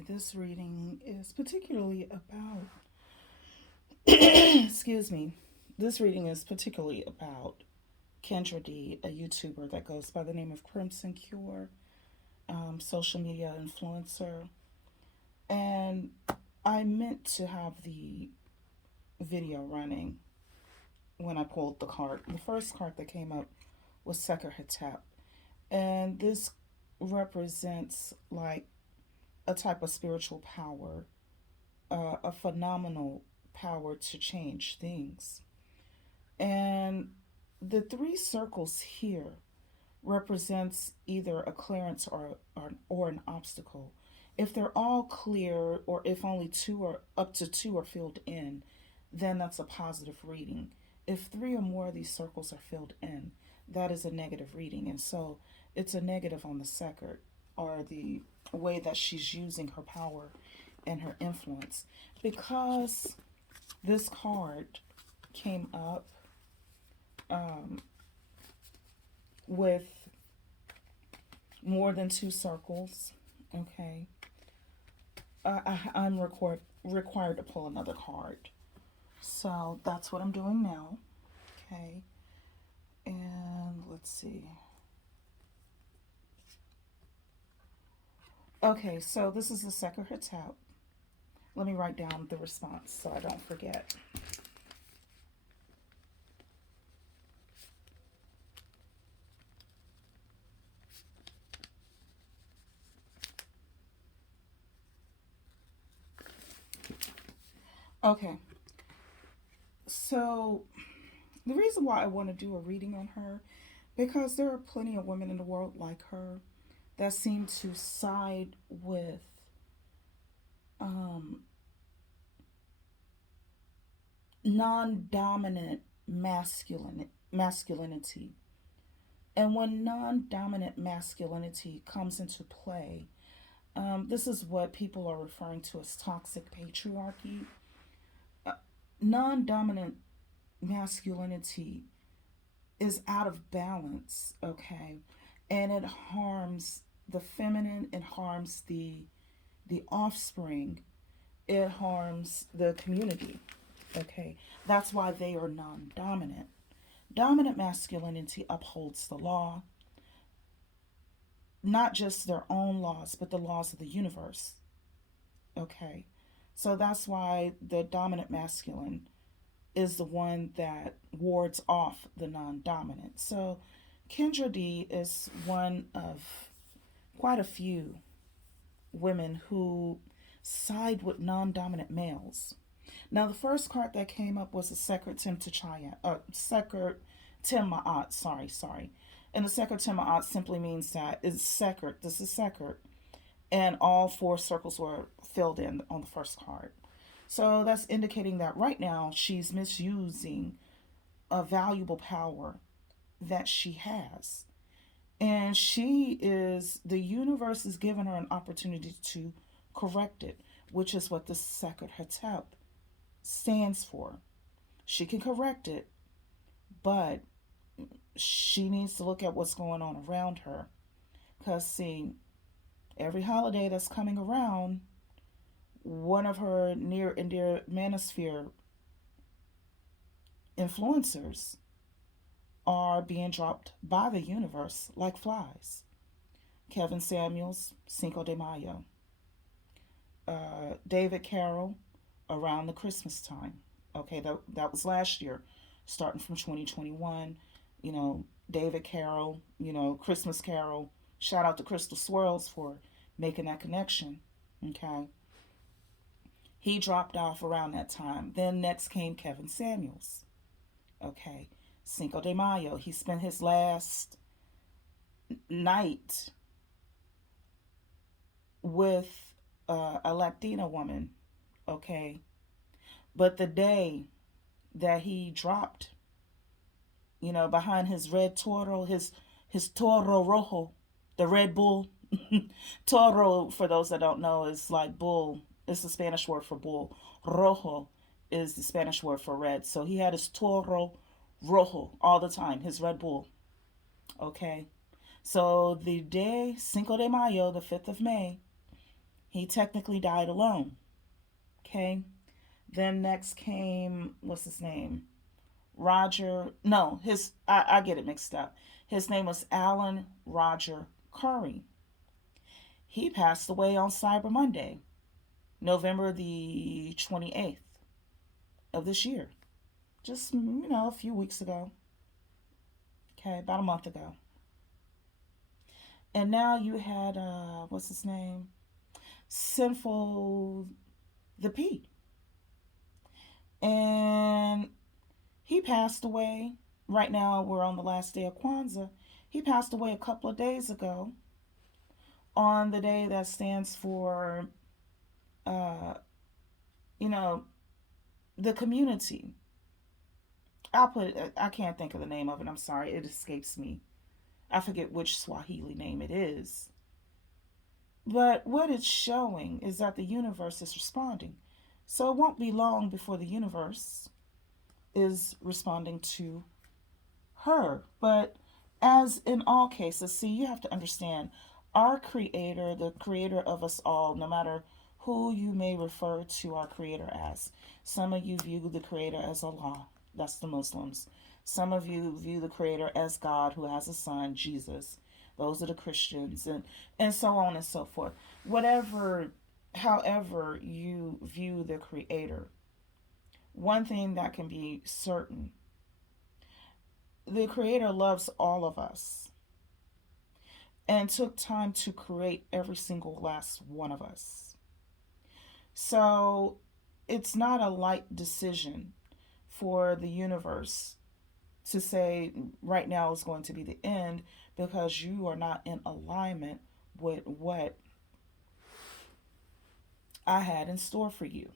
Okay, this reading is particularly about, excuse me, this reading is particularly about Kendra D, a YouTuber that goes by the name of Crimson Cure, social media influencer. And I meant to have the video running when I pulled the card. The first card that came up was Seker Hetep. And this represents like a type of spiritual power, a phenomenal power to change things. And the three circles here represents either a clearance or an obstacle. If they're all clear, or if only two or up to two are filled in, then that's a positive reading. If three or more of these circles are filled in, that is a negative reading. And so it's a negative on the second, or the way that she's using her power and her influence. Because this card came up um, with more than two circles, okay, I'm required to pull another card. So that's what I'm doing now, okay? And let's see. Okay, so this is the Seker Hetep. Let me write down the response so I don't forget. Okay, so the reason why I want to do a reading on her, because there are plenty of women in the world like her that seem to side with um, non-dominant masculinity. And when non-dominant masculinity comes into play, this is what people are referring to as toxic patriarchy. Uh, Non-dominant masculinity is out of balance, okay? And it harms the feminine, it harms the offspring, it harms the community, okay? That's why they are non-dominant. Dominant masculinity upholds the law, not just their own laws, but the laws of the universe, okay? So that's why the dominant masculine is the one that wards off the non dominant. So Kendra D is one of quite a few women who side with non dominant males. Now, the first card that came up was the Seker Tim Tachaya, Seker Tim Ma'at, sorry. And the Seker Tim Ma'at simply means that it's Seker, this is Seker, and all four circles were filled in on the first card. So that's indicating that right now she's misusing a valuable power that she has. And the universe is giving her an opportunity to correct it, which is what the Sekhet Hetep stands for. She can correct it, but she needs to look at what's going on around her. Because, see, every holiday that's coming around, one of her near and dear manosphere influencers are being dropped by the universe like flies. Kevin Samuels, Cinco de Mayo. David Carroll, around the Christmas time. Okay, that was last year, starting from 2021. You know, David Carroll, Christmas Carol. Shout out to Crystal Swirls for making that connection. Okay. He dropped off around that time. Then next came Kevin Samuels. Okay. Cinco de Mayo. He spent his last night with a Latina woman. Okay. But the day that he dropped, behind his red toro, his toro rojo, the red bull. Toro, for those that don't know, is like bull. It's the Spanish word for bull. Rojo is the Spanish word for red. So he had his toro rojo all the time, his red bull. Okay. So the day, Cinco de Mayo, the 5th of May, He technically died alone. Okay. Then next came, what's his name? Roger. No, I get it mixed up. His name was Alan Roger Curry. He passed away on Cyber Monday, November the 28th of this year. Just, a few weeks ago. Okay, about a month ago. And now you had, what's his name? Sinful the P. And he passed away. Right now, we're on the last day of Kwanzaa. He passed away a couple of days ago on the day that stands for, uh, you know, the community. I can't think of the name of it. I'm sorry. It escapes me. I forget which Swahili name it is. But what it's showing is that the universe is responding. So it won't be long before the universe is responding to her. But as in all cases, see, you have to understand our creator, the creator of us all, no matter who you may refer to our creator as. Some of you view the creator as Allah. That's the Muslims. Some of you view the creator as God, who has a son, Jesus. Those are the Christians, and so on and so forth. Whatever, however you view the creator, one thing that can be certain, the creator loves all of us and took time to create every single last one of us. So it's not a light decision for the universe to say right now is going to be the end, because you are not in alignment with what I had in store for you.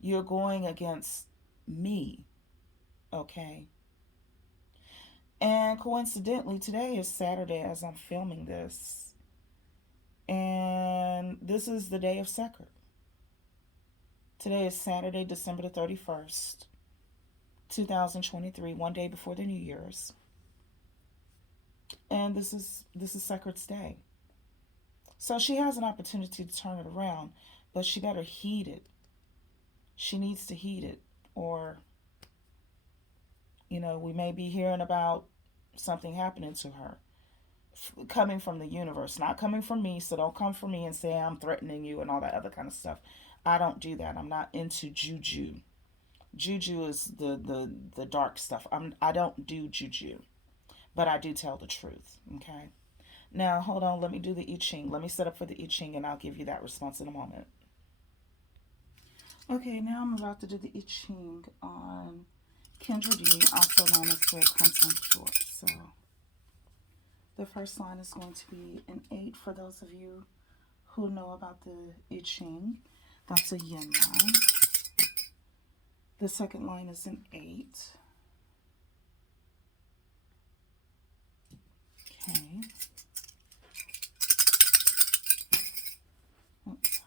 You're going against me, okay? And coincidentally, today is Saturday as I'm filming this. And this is the day of Sekher. Today is Saturday, December the 31st, 2023, one day before the New Year's. And this is Sekher's day. So she has an opportunity to turn it around, but she better heed it. She needs to heed it, or we may be hearing about something happening to her coming from the universe, not coming from me. So don't come for me and say I'm threatening you and all that other kind of stuff. I don't do that. I'm not into juju. Juju is the dark stuff. I don't do juju, but I do tell the truth. Okay. Now hold on. Let me do the I Ching. Let me set up for the I Ching, and I'll give you that response in a moment. Okay. Now I'm about to do the I Ching on Kendra D, also known as the Crimson Door. So the first line is going to be an 8 for those of you who know about the I Ching. That's a yin line. The second line is an 8. Okay. Oops,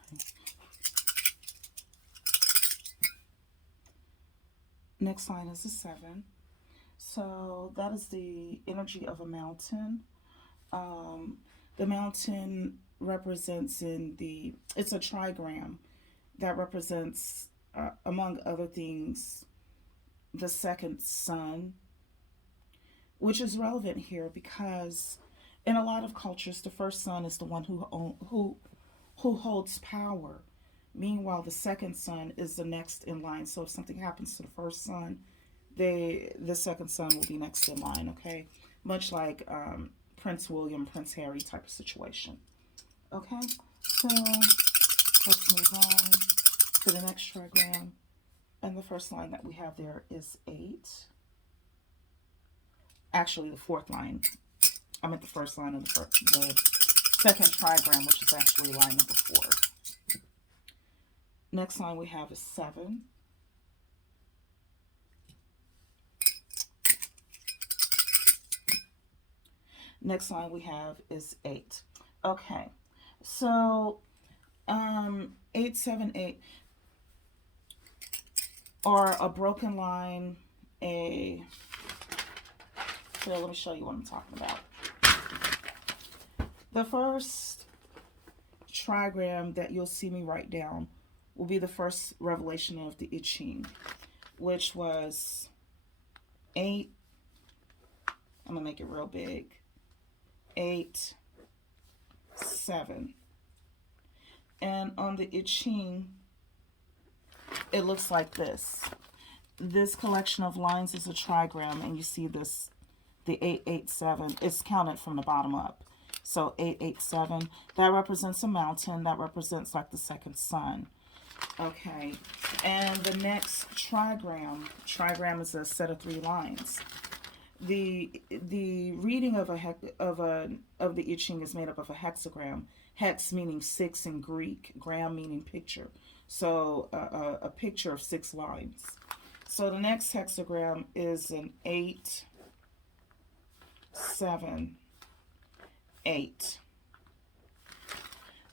next line is a 7. So that is the energy of a mountain. The mountain represents it's a trigram that represents, among other things, the second sun, which is relevant here because in a lot of cultures, the first son is the one who holds power. Meanwhile, the second son is the next in line. So if something happens to the first son, the second son will be next in line. Okay, much like Prince William, Prince Harry type of situation. Okay, so let's move on to the next trigram. And the first line that we have there is 8. Actually, the fourth line. I meant the first line of the second trigram, which is actually line number 4. Next line we have is 7. Next line we have is 8. Okay, so 878, or a broken line, here, let me show you what I'm talking about. The first trigram that you'll see me write down will be the first revelation of the I Ching, which was 8. I'm going to make it real big. 8, 7. And on the I Ching, it looks like this. This collection of lines is a trigram, and you see this, the 887. It's counted from the bottom up. So 887, that represents a mountain. That represents like the second sun. Okay, and the next trigram is a set of 3 lines. The reading of the I Ching is made up of a hexagram. Hex meaning 6 in Greek, gram meaning picture. So a picture of 6 lines. So the next hexagram is an 8, 7, 8.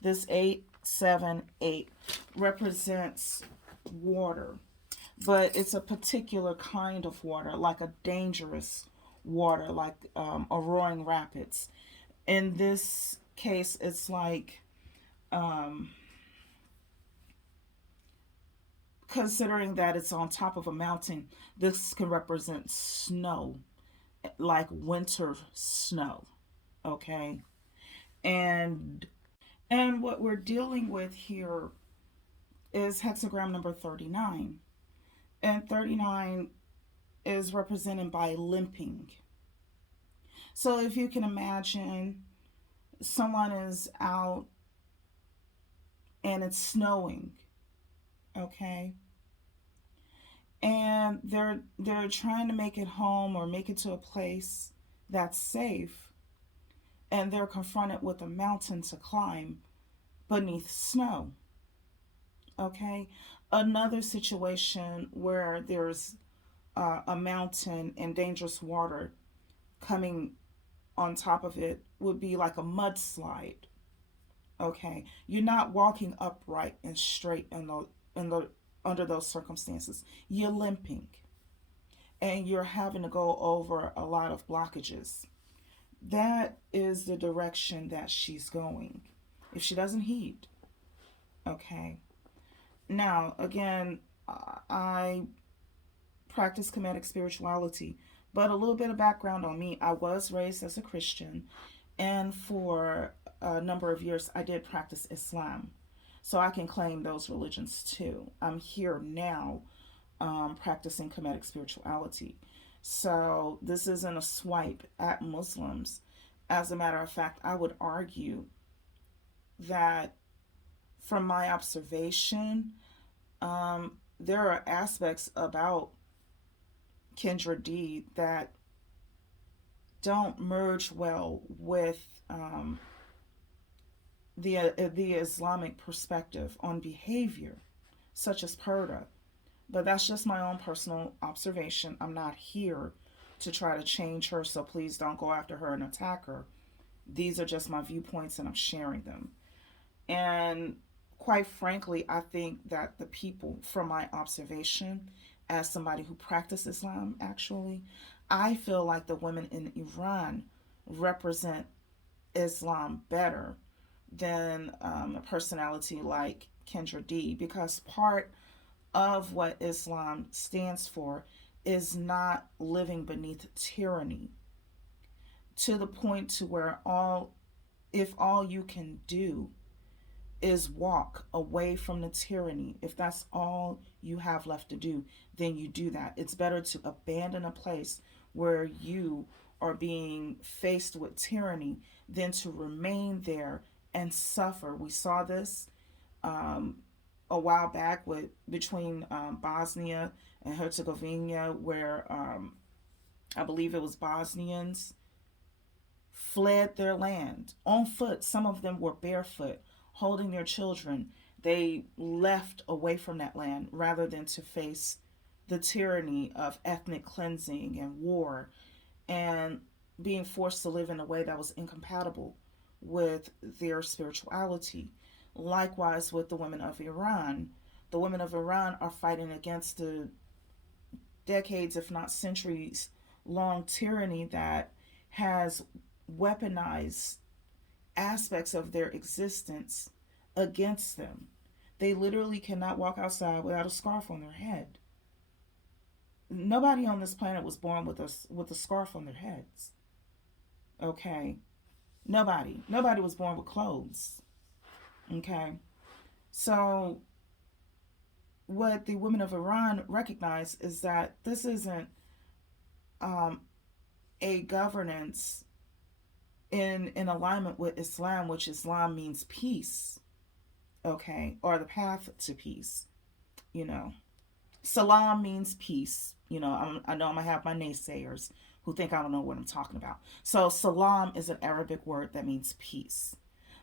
This 8, 7, 8 represents water, but it's a particular kind of water, like a dangerous water, like a roaring rapids. In this case, it's like considering that it's on top of a mountain, this can represent snow, like winter snow. Okay, and what we're dealing with here is hexagram number 39, and 39 is represented by limping. So if you can imagine, someone is out and it's snowing, okay, and they're trying to make it home or make it to a place that's safe, and they're confronted with a mountain to climb beneath snow. Okay, another situation where there's a mountain and dangerous water coming on top of it would be like a mudslide. Okay, you're not walking upright and straight in the under those circumstances. You're limping, and you're having to go over a lot of blockages. That is the direction that she's going if she doesn't heed. Okay, now again, I practice Kemetic spirituality, but a little bit of background on me. I was raised as a Christian, and for a number of years I did practice Islam, so I can claim those religions too. I'm here now practicing Kemetic spirituality. So this isn't a swipe at Muslims. As a matter of fact, I would argue that from my observation, there are aspects about Kendra D that don't merge well with the Islamic perspective on behavior, such as purdah. But that's just my own personal observation. I'm not here to try to change her, so please don't go after her and attack her. These are just my viewpoints, and I'm sharing them. And quite frankly, I think that the people, from my observation, as somebody who practices Islam, actually, I feel like the women in Iran represent Islam better than a personality like Kendra D, because part of what Islam stands for is not living beneath tyranny to the point to where if all you can do is walk away from the tyranny, if that's all you have left to do, then you do that. It's better to abandon a place where you are being faced with tyranny than to remain there and suffer. We saw this a while back between Bosnia and Herzegovina, where I believe it was Bosnians fled their land on foot. Some of them were barefoot, holding their children. They left away from that land rather than to face the tyranny of ethnic cleansing and war, and being forced to live in a way that was incompatible with their spirituality. Likewise with the women of Iran. The women of Iran are fighting against the decades, if not centuries, long tyranny that has weaponized aspects of their existence against them. They literally cannot walk outside without a scarf on their head. Nobody on this planet was born with a scarf on their heads. Okay, nobody was born with clothes. Okay, so what the women of Iran recognize is that this isn't um, a governance in alignment with Islam, which Islam means peace. Okay, or the path to peace. You know, Salam means peace. I know I'm gonna have my naysayers who think I don't know what I'm talking about. So salam is an Arabic word that means peace.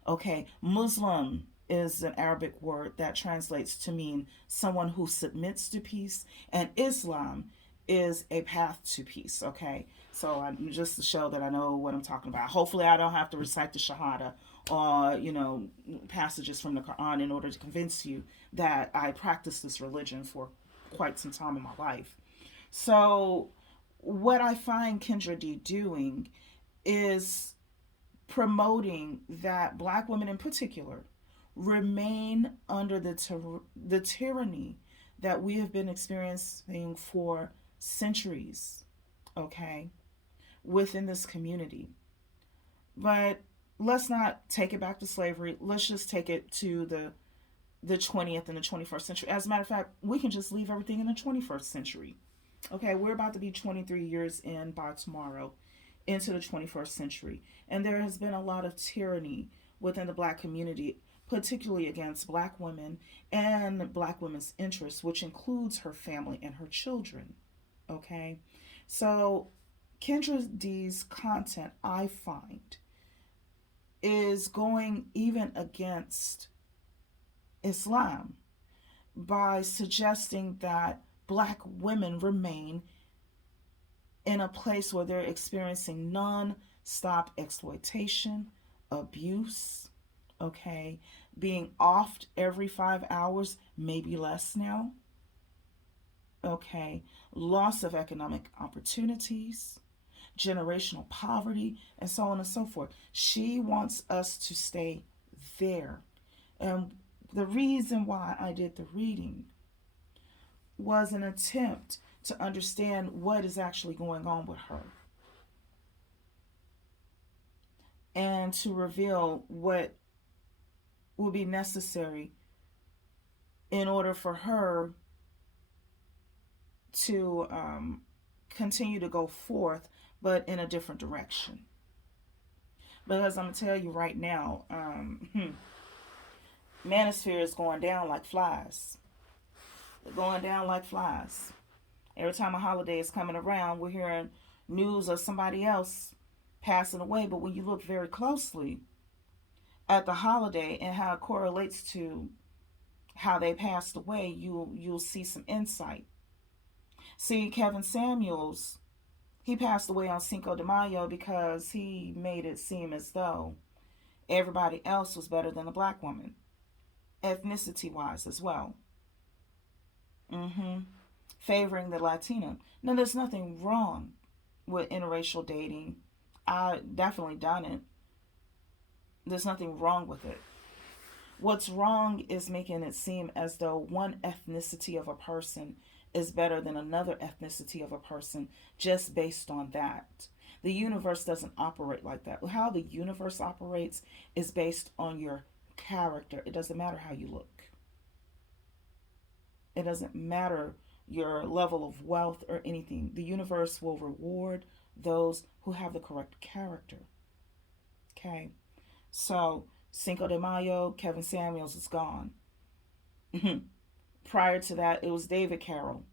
Okay, Muslim is an Arabic word that translates to mean someone who submits to peace, and Islam is a path to peace. Okay, so just to show that I know what I'm talking about. Hopefully, I don't have to recite the Shahada or passages from the Quran in order to convince you that I practice this religion for quite some time in my life. So, what I find Kendra D doing is promoting that black women in particular remain under the tyranny that we have been experiencing for centuries, okay, within this community. But let's not take it back to slavery. Let's just take it to the 20th and the 21st century. As a matter of fact, we can just leave everything in the 21st century. Okay, we're about to be 23 years in by tomorrow into the 21st century. And there has been a lot of tyranny within the black community, particularly against black women and black women's interests, which includes her family and her children. Okay, so Kendra D's content, I find, is going even against Islam by suggesting that black women remain in a place where they're experiencing non-stop exploitation, abuse, okay, being offed every 5 hours, maybe less now, okay, loss of economic opportunities, generational poverty, and so on and so forth. She wants us to stay there. And the reason why I did the reading was an attempt to understand what is actually going on with her and to reveal what will be necessary in order for her to continue to go forth, but in a different direction. Because I'm going to tell you right now, manosphere is going down like flies. They're going down like flies. Every time a holiday is coming around, we're hearing news of somebody else passing away. But when you look very closely at the holiday and how it correlates to how they passed away, you'll see some insight. See, Kevin Samuels, he passed away on Cinco de Mayo because he made it seem as though everybody else was better than a black woman, ethnicity wise as well. Mm-hmm. Favoring the Latina. Now, there's nothing wrong with interracial dating. I definitely done it. There's nothing wrong with it. What's wrong is making it seem as though one ethnicity of a person is better than another ethnicity of a person just based on that. The universe doesn't operate like that. How the universe operates is based on your character. It doesn't matter how you look. It doesn't matter your level of wealth or anything. The universe will reward those who have the correct character. Okay? So, Cinco de Mayo, Kevin Samuels is gone. Prior to that, it was David Carroll.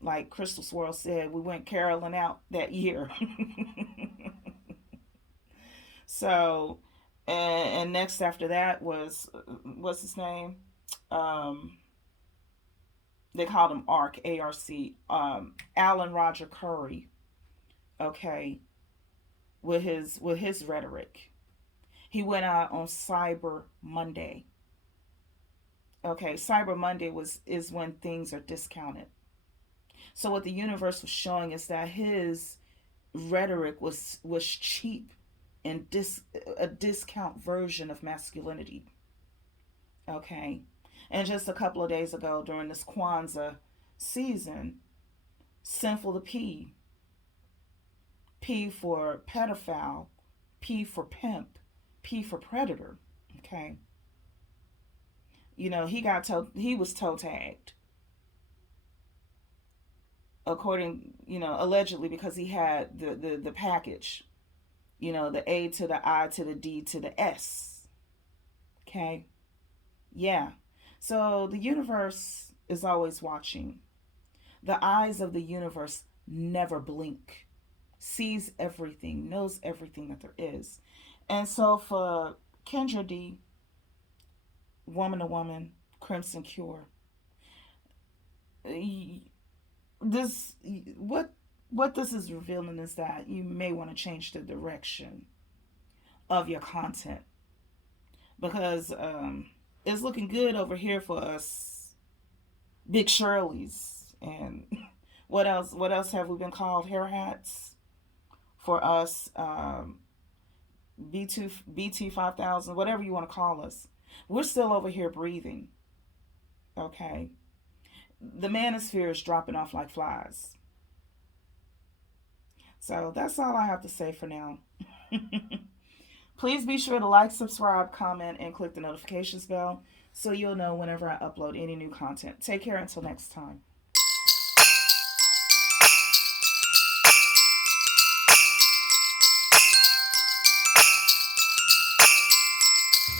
Like Crystal Swirl said, we went caroling out that year. So, and next after that was, what's his name? They called him ARC, A-R-C, Alan Roger Curry, okay, with his rhetoric. He went out on Cyber Monday. Okay, Cyber Monday is when things are discounted. So what the universe was showing is that his rhetoric was cheap and a discount version of masculinity. Okay. And just a couple of days ago during this Kwanzaa season, sinful the P, P for pedophile, P for pimp, P for predator. Okay. He was toe tagged according, allegedly because he had the package, the A to the I to the D to the S. Okay. Yeah. So the universe is always watching. The eyes of the universe never blink, sees everything, knows everything that there is. And so for Kendra D, woman to woman, Crimson Cure, this what this is revealing is that you may want to change the direction of your content because it's looking good over here for us big Shirleys and what else have we been called, hair hats for us, BT 5000, whatever you want to call us. We're still over here breathing. Okay, the manosphere is dropping off like flies. So that's all I have to say for now. Please be sure to like, subscribe, comment, and click the notifications bell so you'll know whenever I upload any new content. Take care until next time.